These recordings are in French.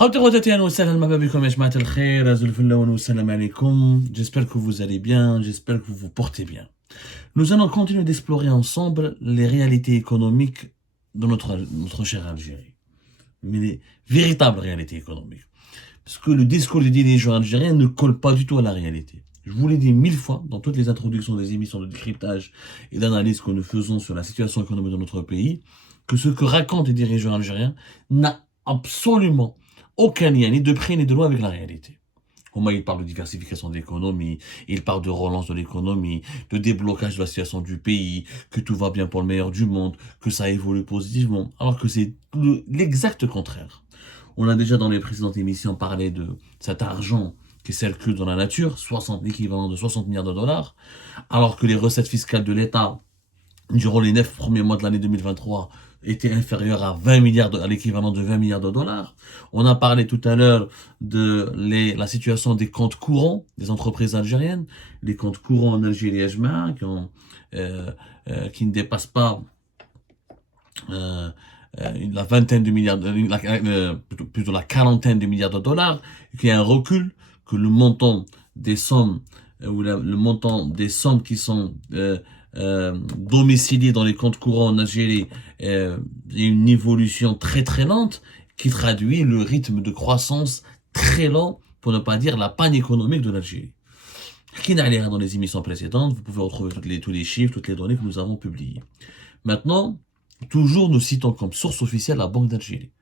J'espère que vous allez bien, j'espère que vous vous portez bien. Nous allons continuer d'explorer ensemble les réalités économiques de notre chère Algérie. Mais les véritables réalités économiques. Parce que le discours des dirigeants algériens ne colle pas du tout à la réalité. Je vous l'ai dit 1000 fois dans toutes les introductions des émissions de décryptage et d'analyse que nous faisons sur la situation économique de notre pays, que ce que racontent les dirigeants algériens n'a absolument aucun lien, ni de près ni de loin, avec la réalité. Au moins, ils parlent de diversification de l'économie, ils parlent de relance de l'économie, de déblocage de la situation du pays, que tout va bien pour le meilleur du monde, que ça évolue positivement, alors que c'est l'exact contraire. On a déjà dans les précédentes émissions parlé de cet argent qui circule dans la nature, l'équivalent de 60 milliards de dollars, alors que les recettes fiscales de l'État, durant les 9 premiers mois de l'année 2023, étaient inférieures à à l'équivalent de 20 milliards de dollars. On a parlé tout à l'heure de la situation des comptes courants des entreprises algériennes. Les comptes courants en Algérie qui ne dépassent pas la vingtaine de milliards, plutôt la quarantaine de milliards de dollars, qu'il y a un recul, que le montant des sommes, le montant des sommes qui sont domiciliées dans les comptes courants en Algérie, une évolution très très lente, qui traduit le rythme de croissance très lent, pour ne pas dire la panne économique de l'Algérie. Qui n'a l'air dans les émissions précédentes, vous pouvez retrouver tous les chiffres, toutes les données que nous avons publiées. Maintenant, toujours nous citons comme source officielle la Banque d'Algérie.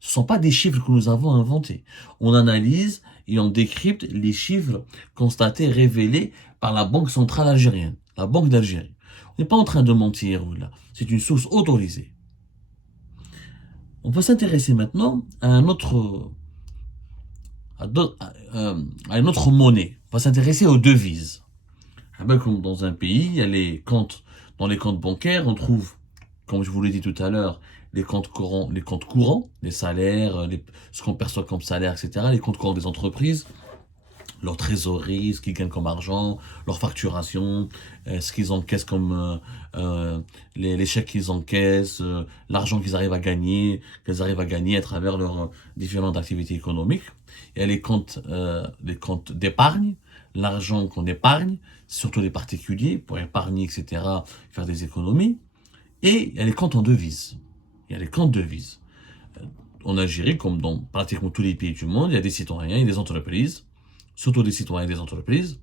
Ce ne sont pas des chiffres que nous avons inventés. On analyse et on décrypte les chiffres constatés, révélés par la Banque centrale algérienne, la Banque d'Algérie. On n'est pas en train de mentir, là. C'est une source autorisée. On va s'intéresser maintenant à une autre monnaie. On va s'intéresser aux devises. Comme dans un pays, il y a dans les comptes bancaires, on trouve, comme je vous l'ai dit tout à l'heure, les comptes courants, les salaires, ce qu'on perçoit comme salaire, etc., les comptes courants des entreprises, leur trésorerie, ce qu'ils gagnent comme argent, leur facturation, ce qu'ils encaissent comme les chèques qu'ils encaissent, l'argent qu'ils arrivent à gagner à travers leurs différentes activités économiques. Il y a les comptes d'épargne, l'argent qu'on épargne, surtout les particuliers, pour épargner, etc., faire des économies. Et il y a les comptes en devises. En Algérie, comme dans pratiquement tous les pays du monde, il y a des citoyens et des entreprises, surtout des citoyens et des entreprises,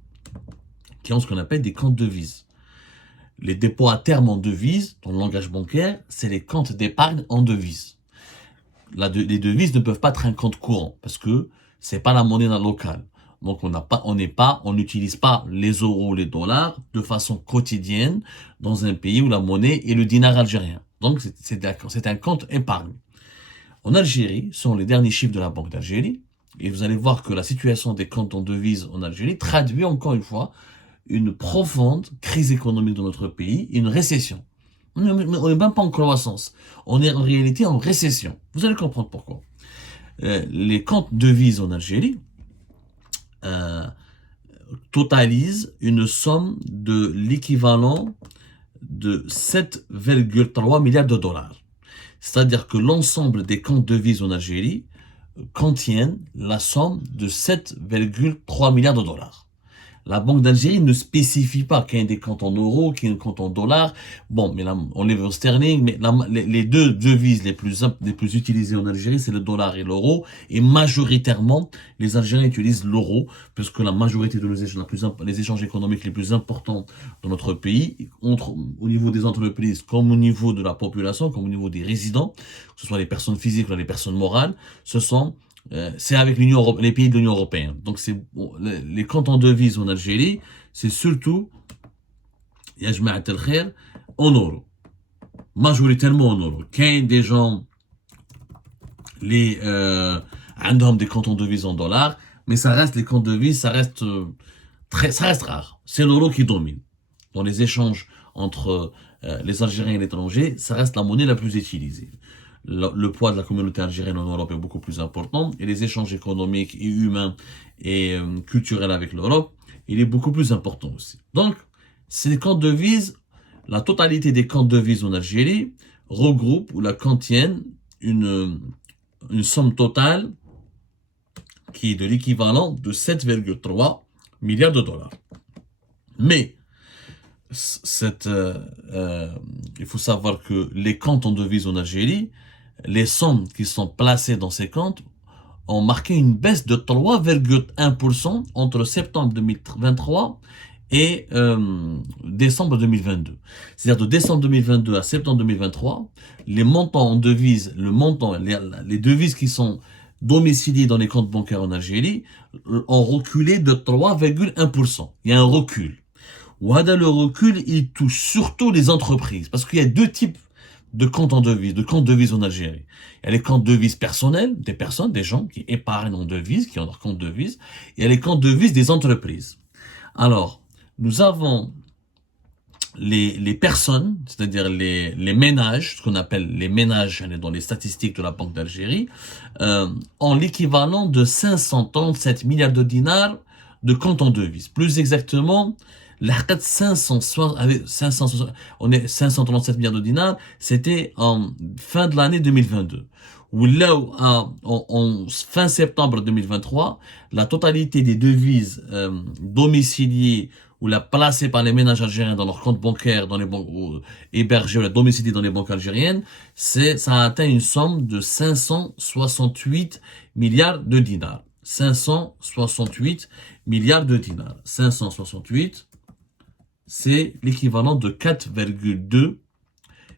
qui ont ce qu'on appelle des comptes devises. Les dépôts à terme en devises, dans le langage bancaire, c'est les comptes d'épargne en devises. Les devises ne peuvent pas être un compte courant, parce que c'est pas la monnaie locale. Donc on n'utilise pas les euros, les dollars de façon quotidienne dans un pays où la monnaie est le dinar algérien. Donc c'est un compte épargne. En Algérie, ce sont les derniers chiffres de la Banque d'Algérie, et vous allez voir que la situation des comptes en devises en Algérie traduit encore une fois une profonde crise économique dans notre pays, une récession. On n'est même pas en croissance, on est en réalité en récession. Vous allez comprendre pourquoi. Les comptes devises en Algérie totalise une somme de l'équivalent de 7,3 milliards de dollars. C'est-à-dire que l'ensemble des comptes devises en Algérie contiennent la somme de 7,3 milliards de dollars. La Banque d'Algérie ne spécifie pas qu'il y a des comptes en euros, qu'il y a des comptes en dollars. Bon, mais là, on est en sterling, mais les deux devises les plus utilisées en Algérie, c'est le dollar et l'euro. Et majoritairement, les Algériens utilisent l'euro, puisque la majorité de les échanges économiques les plus importants dans notre pays, au niveau des entreprises, comme au niveau de la population, comme au niveau des résidents, que ce soit les personnes physiques ou les personnes morales, c'est avec les pays de l'Union européenne. Donc les comptes en devises en Algérie, c'est surtout en euros, majoritairement en euros. Quand des gens ont des comptes en devises en dollars, mais les comptes de devises, ça reste rare. C'est l'euro qui domine. Dans les échanges entre les Algériens et l'étranger, ça reste la monnaie la plus utilisée. Le poids de la communauté algérienne en Europe est beaucoup plus important, et les échanges économiques et humains et culturels avec l'Europe, il est beaucoup plus important aussi. Donc, ces comptes de devises, la totalité des comptes de devises en Algérie regroupe ou la contiennent une somme totale qui est de l'équivalent de 7,3 milliards de dollars. Mais il faut savoir que les comptes en devises en Algérie, les sommes qui sont placées dans ces comptes ont marqué une baisse de 3,1% entre septembre 2023 et décembre 2022. C'est-à-dire de décembre 2022 à septembre 2023, les montants en devises, les devises qui sont domiciliées dans les comptes bancaires en Algérie ont reculé de 3,1%. Il y a un recul. Le recul, il touche surtout les entreprises, parce qu'il y a deux types de comptes en devises, de comptes devises en Algérie. Il y a les comptes devises personnels, des personnes, des gens qui épargnent en devises, qui ont leur compte devises. Il y a les comptes devises des entreprises. Alors, nous avons les personnes, c'est-à-dire les ménages, ce qu'on appelle les ménages dans les statistiques de la Banque d'Algérie, ont l'équivalent de 537 milliards de dinars de comptes en devises. Plus exactement, on est 537 milliards de dinars, c'était en fin de l'année 2022. Où là, en fin septembre 2023, la totalité des devises domiciliées ou la placées par les ménages algériens dans leurs comptes bancaires, dans les banques hébergées ou la domiciliées dans les banques algériennes, ça a atteint une somme de 568 milliards de dinars. 568 milliards de dinars. 568, c'est l'équivalent de 4,2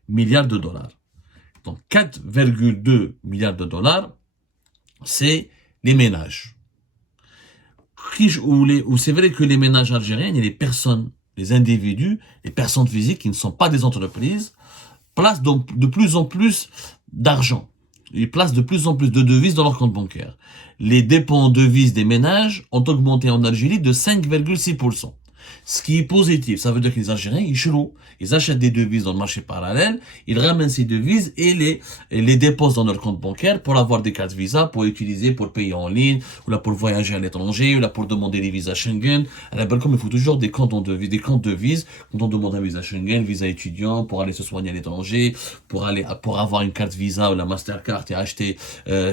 milliards de dollars. Donc 4,2 milliards de dollars, c'est les ménages. Ou c'est vrai que les ménages algériens et les personnes, les individus, les personnes physiques qui ne sont pas des entreprises, placent donc de plus en plus d'argent. Ils placent de plus en plus de devises dans leur compte bancaire. Les dépôts en devises des ménages ont augmenté en Algérie de 5,6%. Ce qui est positif, ça veut dire que les Algériens, ils achètent des devises dans le marché parallèle, ils ramènent ces devises et les déposent dans leur compte bancaire pour avoir des cartes Visa, pour utiliser, pour payer en ligne, ou là pour voyager à l'étranger, ou là pour demander des visas Schengen. À la Belgique, il faut toujours des comptes de devises, quand on demande un visa Schengen, visa étudiant, pour aller se soigner à l'étranger, pour avoir une carte Visa ou la Mastercard et acheter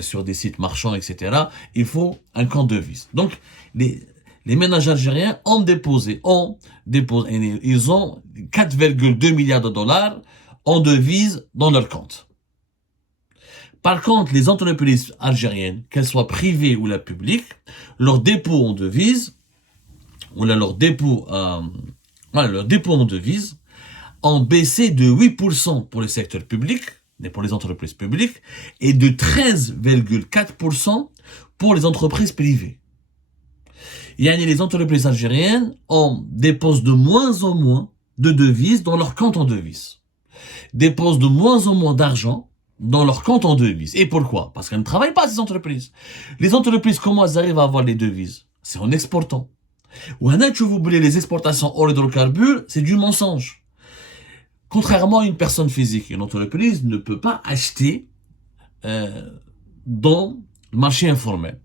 sur des sites marchands, etc. Il faut un compte de devise. Donc, les ménages algériens ils ont 4,2 milliards de dollars en devises dans leur compte. Par contre, les entreprises algériennes, qu'elles soient privées ou la publique, leurs dépôts en devises, leurs dépôts en devises ont baissé de 8% pour le secteur public, et pour les entreprises publiques, et de 13,4% pour les entreprises privées. Les entreprises algériennes déposent de moins en moins de devises dans leur compte en devises. Déposent de moins en moins d'argent dans leur compte en devises. Et pourquoi? Parce qu'elles ne travaillent pas, ces entreprises. Les entreprises, comment elles arrivent à avoir les devises? C'est en exportant. Ou les exportations hors hydrocarbures, c'est du mensonge. Contrairement à une personne physique, une entreprise ne peut pas acheter dans le marché informel.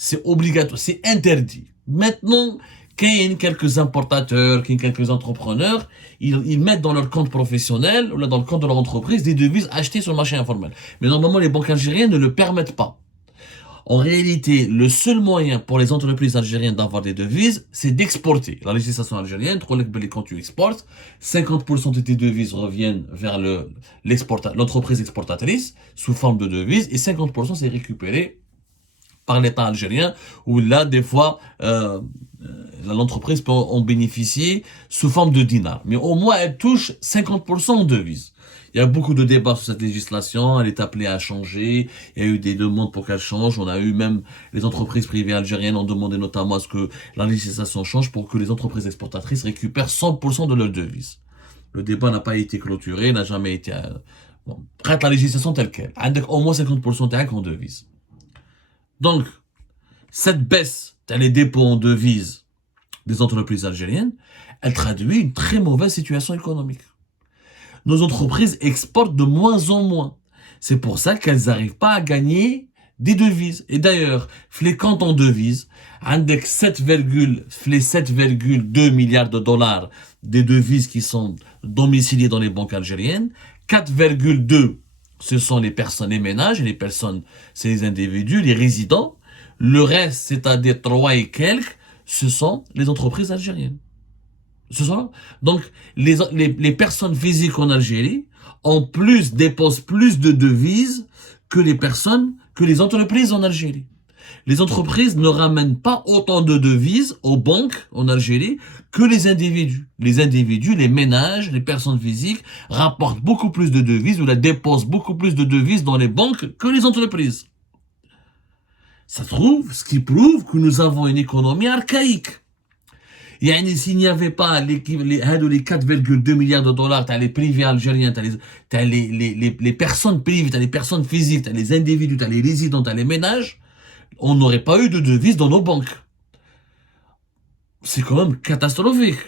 C'est obligatoire, c'est interdit. Maintenant, qu'il y ait quelques importateurs, qu'il y ait quelques entrepreneurs, ils mettent dans leur compte professionnel, ou là dans le compte de leur entreprise, des devises achetées sur le marché informel. Mais normalement, les banques algériennes ne le permettent pas. En réalité, le seul moyen pour les entreprises algériennes d'avoir des devises, c'est d'exporter. La législation algérienne, quand tu exportes, 50% de tes devises reviennent vers l'entreprise exportatrice sous forme de devises, et 50% c'est récupéré par l'État algérien, où là, des fois, l'entreprise peut en bénéficier sous forme de dinars. Mais au moins, elle touche 50% en devises. Il y a beaucoup de débats sur cette législation, elle est appelée à changer, il y a eu des demandes pour qu'elle change, on a eu même les entreprises privées algériennes ont demandé notamment à ce que la législation change pour que les entreprises exportatrices récupèrent 100% de leurs devises. Le débat n'a pas été clôturé, n'a jamais été... prête la législation telle qu'elle. Avec au moins 50% en devises. Donc, cette baisse dans les dépôts en devises des entreprises algériennes, elle traduit une très mauvaise situation économique. Nos entreprises exportent de moins en moins. C'est pour ça qu'elles n'arrivent pas à gagner des devises. Et d'ailleurs, les comptes en devises, avec 7,2 milliards de dollars des devises qui sont domiciliées dans les banques algériennes, 4,2 ce sont les personnes, les ménages, et les personnes, c'est les individus, les résidents. Le reste, c'est-à-dire 3 et quelques, ce sont les entreprises algériennes. Ce sont là. Donc, les personnes physiques en Algérie déposent plus de devises que que les entreprises en Algérie. Les entreprises ne ramènent pas autant de devises aux banques en Algérie que les individus. Les individus, les ménages, les personnes physiques rapportent beaucoup plus de devises ou la déposent beaucoup plus de devises dans les banques que les entreprises. Ce qui prouve que nous avons une économie archaïque. S'il n'y avait pas les 4,2 milliards de dollars, t'as les privés algériens, t'as les personnes privées, t'as les personnes physiques, t'as les individus, t'as les résidents, t'as les ménages, on n'aurait pas eu de devises dans nos banques. C'est quand même catastrophique.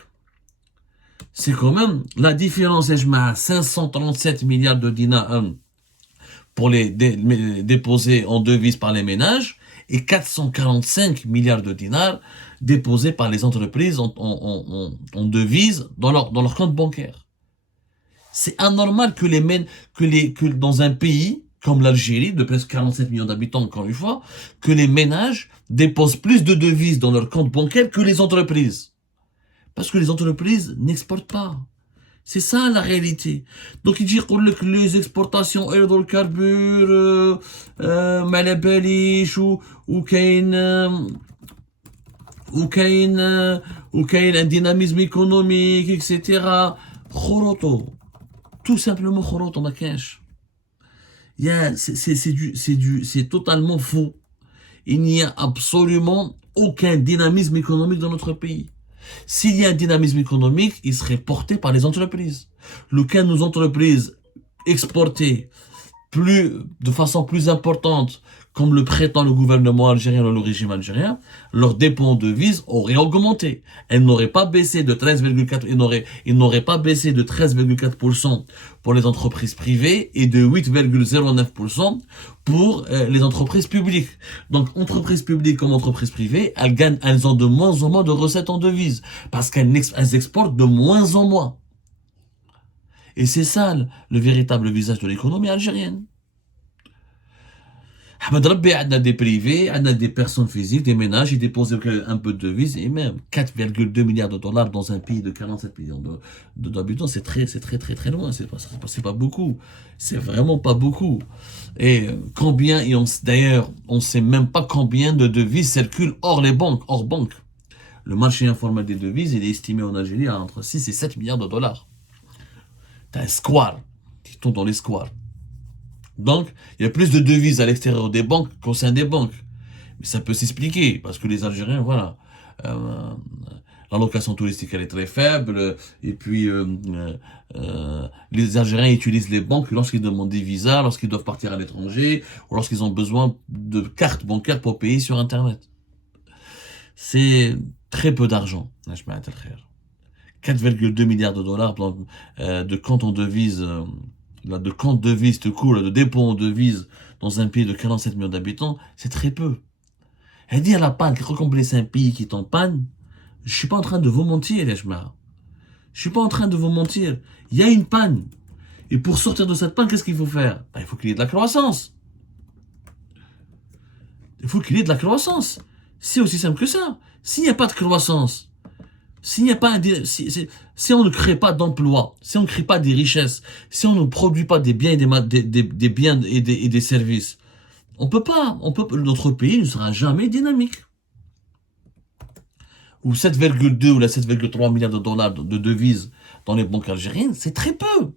C'est quand même la différence, je mets 537 milliards de dinars pour les déposés en devises par les ménages et 445 milliards de dinars déposés par les entreprises en devises dans leur compte bancaire. C'est anormal que dans un pays comme l'Algérie, de presque 47 millions d'habitants, encore une fois, que les ménages déposent plus de devises dans leur compte bancaire que les entreprises. Parce que les entreprises n'exportent pas. C'est ça la réalité. Donc il dit que les exportations hydrocarbures, malabalish ou كاين un dynamisme économique, etc. خروطو. Tout simplement خروطو ما كاينش. C'est totalement faux. Il n'y a absolument aucun dynamisme économique dans notre pays. S'il y a un dynamisme économique, il serait porté par les entreprises. Lequel nos entreprises exportées de façon plus importante, comme le prétend le gouvernement algérien ou le régime algérien, leurs dépôts en devises auraient augmenté. Elles n'auraient pas baissé de 13,4%, ils n'auraient pas baissé de 13,4% pour les entreprises privées et de 8,09% pour les entreprises publiques. Donc, entreprises publiques comme entreprises privées, elles ont de moins en moins de recettes en devises parce qu'elles exportent de moins en moins. Et c'est ça le véritable visage de l'économie algérienne. Ahmed Rabbi a des privés, a des personnes physiques, des ménages, ils déposent un peu de devises et même 4,2 milliards de dollars dans un pays de 47 millions d'habitants, c'est très loin, c'est pas beaucoup. C'est vraiment pas beaucoup. Et d'ailleurs, on sait même pas combien de devises circulent hors banque. Le marché informel des devises, il est estimé en Algérie à entre 6 et 7 milliards de dollars. T'as un square, qui tombe dans les squares. Donc, il y a plus de devises à l'extérieur des banques qu'au sein des banques. Mais ça peut s'expliquer, parce que les Algériens, voilà, la location touristique, elle est très faible, et puis les Algériens utilisent les banques lorsqu'ils demandent des visas, lorsqu'ils doivent partir à l'étranger, ou lorsqu'ils ont besoin de cartes bancaires pour payer sur Internet. C'est très peu d'argent. 4,2 milliards de dollars de comptes en devises, de comptes devises tout court, de dépôts en devises dans un pays de 47 millions d'habitants, c'est très peu. Elle dit à la panne, comme c'est un pays qui est en panne, je suis pas en train de vous mentir, les jemars. Je suis pas en train de vous mentir. Il y a une panne. Et pour sortir de cette panne, qu'est-ce qu'il faut faire? Il faut qu'il y ait de la croissance. Il faut qu'il y ait de la croissance. C'est aussi simple que ça. S'il n'y a pas de croissance, si on ne crée pas d'emplois, si on ne crée pas des richesses, si on ne produit pas des biens des biens et des services, notre pays ne sera jamais dynamique. Ou 7,2 ou la 7,3 milliards de dollars de devises dans les banques algériennes, c'est très peu.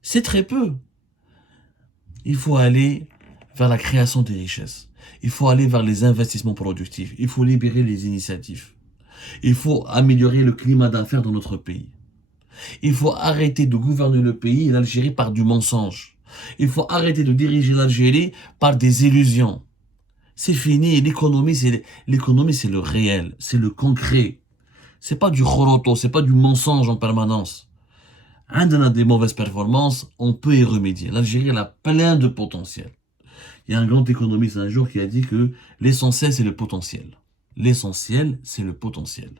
C'est très peu. Il faut aller vers la création des richesses. Il faut aller vers les investissements productifs. Il faut libérer les initiatives. Il faut améliorer le climat d'affaires dans notre pays. Il faut arrêter de gouverner le pays et l'Algérie par du mensonge. Il faut arrêter de diriger l'Algérie par des illusions. C'est fini. L'économie, c'est le réel. C'est le concret. C'est pas du khoroto, c'est pas du mensonge en permanence. On a des mauvaises performances, on peut y remédier. L'Algérie, elle a plein de potentiel. Il y a un grand économiste un jour qui a dit que l'essentiel, c'est le potentiel. L'essentiel, c'est le potentiel.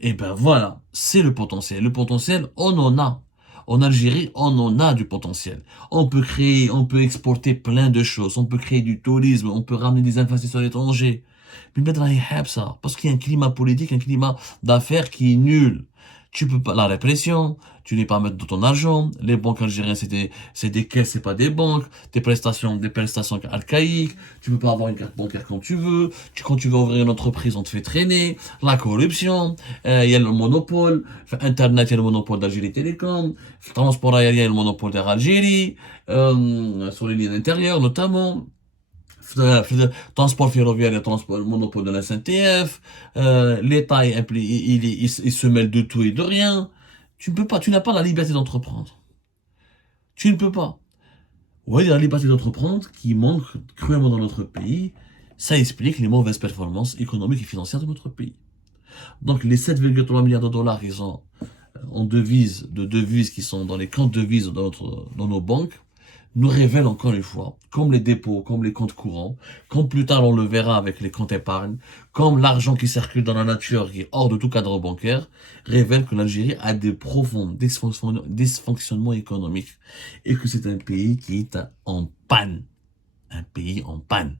Et ben voilà, c'est le potentiel. Le potentiel, on en a. En Algérie, on en a du potentiel. On peut créer, on peut exporter plein de choses. On peut créer du tourisme, on peut ramener des investisseurs étrangers. Mais maintenant, il y a ça. Parce qu'il y a un climat politique, un climat d'affaires qui est nul. Tu peux pas, la répression, tu n'es pas à mettre de ton argent. Les banques algériennes, c'est des caisses, c'est pas des banques. Des prestations archaïques. Tu peux pas avoir une carte bancaire quand tu veux. Quand tu veux ouvrir une entreprise, on te fait traîner. La corruption, il y a le monopole. Enfin, Internet, il y a le monopole d'Algérie Télécom. Le transport aérien, il y a le monopole d'Air Algérie. Sur les lignes intérieures, notamment. Transport ferroviaire et transport, le monopole de la SNTF, l'État il se mêle de tout et de rien. Tu ne peux pas, tu n'as pas la liberté d'entreprendre. Tu ne peux pas. Oui, la liberté d'entreprendre qui manque cruellement dans notre pays, ça explique les mauvaises performances économiques et financières de notre pays. Donc les 7,3 milliards de dollars qu'ils ont en devises qui sont dans les comptes de devises dans nos banques, nous révèle encore une fois, comme les dépôts, comme les comptes courants, comme plus tard on le verra avec les comptes épargne, comme l'argent qui circule dans la nature qui est hors de tout cadre bancaire, révèle que l'Algérie a des profonds dysfonctionnements économiques et que c'est un pays qui est en panne. Un pays en panne.